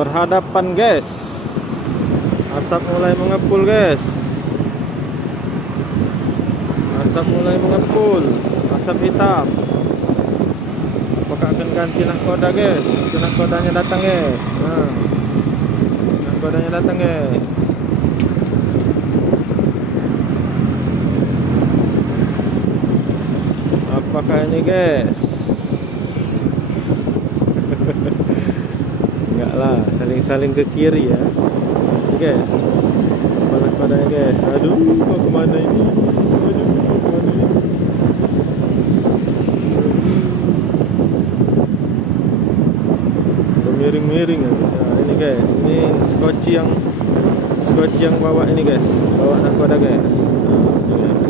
berhadapan guys. Asap mulai mengepul guys. Asap mulai mengepul. Asap hitam. Apakah akan ganti nahkoda guys? Itu nahkodanya datang guys. Nah, nahkodanya datang guys. Apakah ini guys? Enggak lah, saling-saling ke kiri ya guys. Nahkodanya guys. Aduh, mau kemana ini? Aduh, mau kemana ini? Miring-miring ya. Nah, ini guys, ini skoci yang bawa ini guys, bawa nahkoda guys. Nah, ini.